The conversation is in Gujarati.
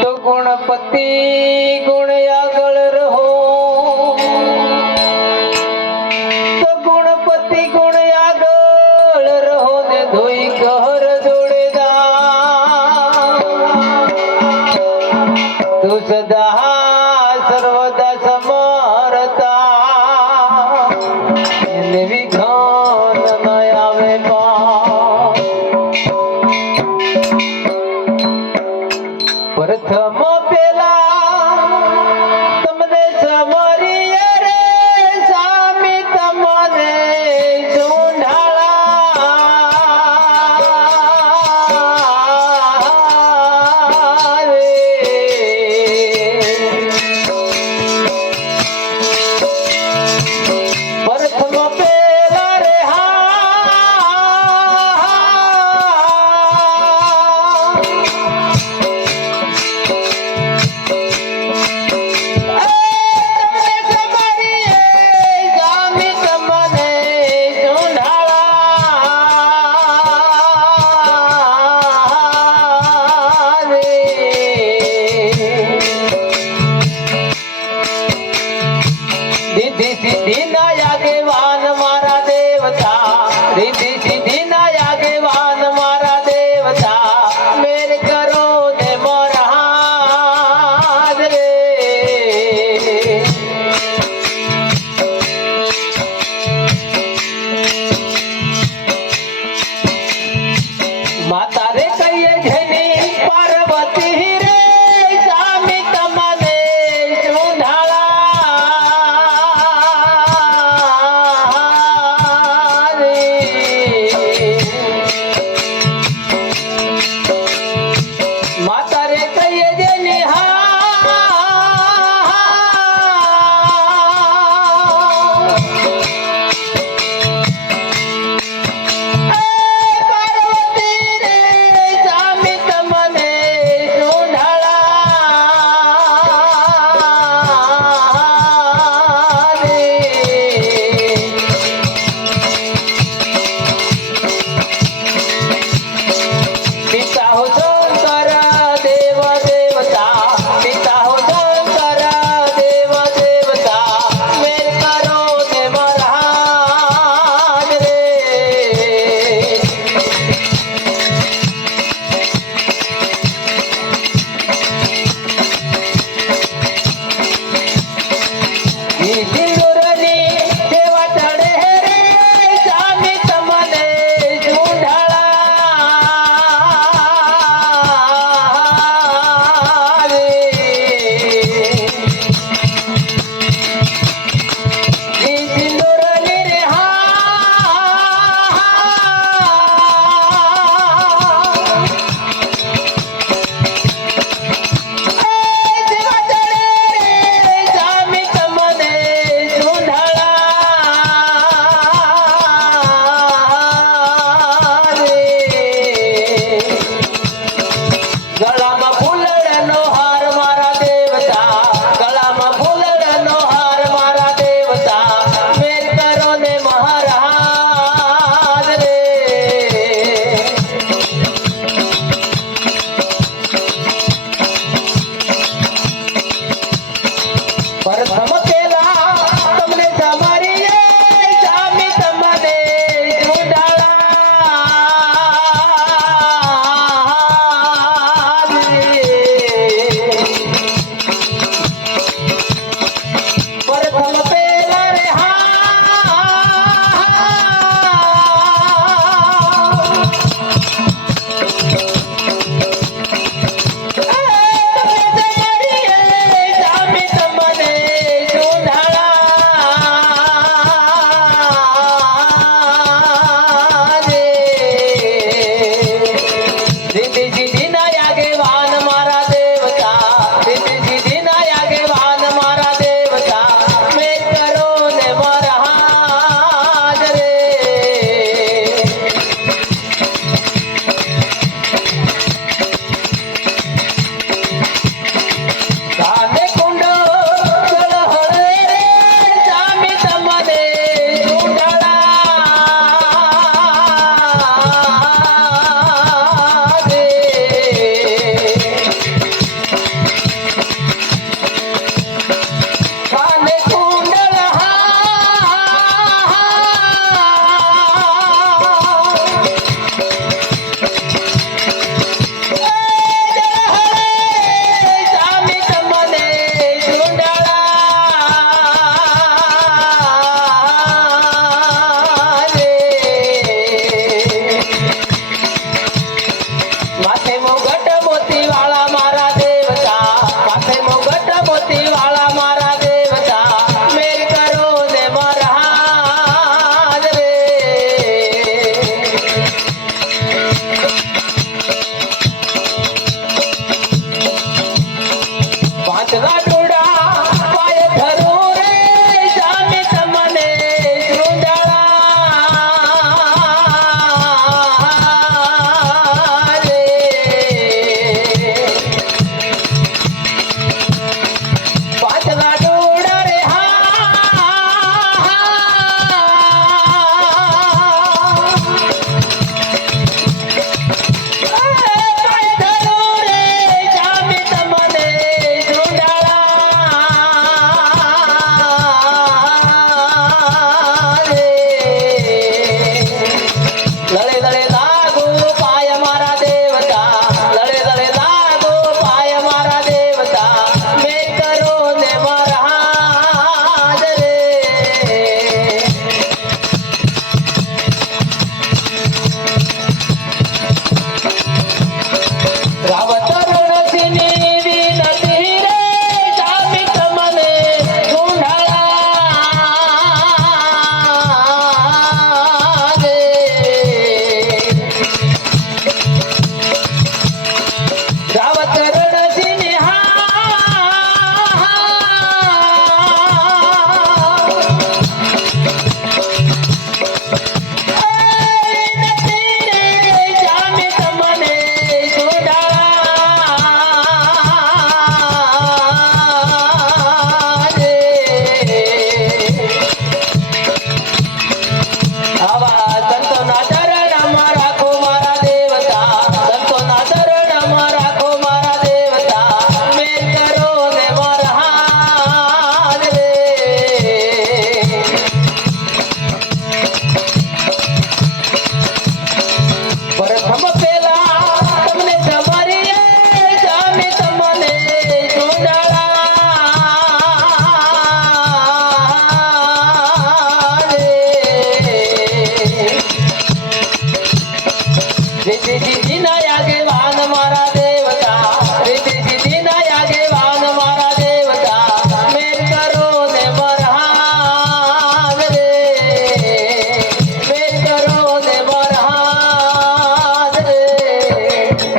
તો ગુણપતિ ગુણ આગળ રહો તો ગુણપતિ ગુણ આગળ રહો ને ધોઈ ઘર તું સદા Come भारत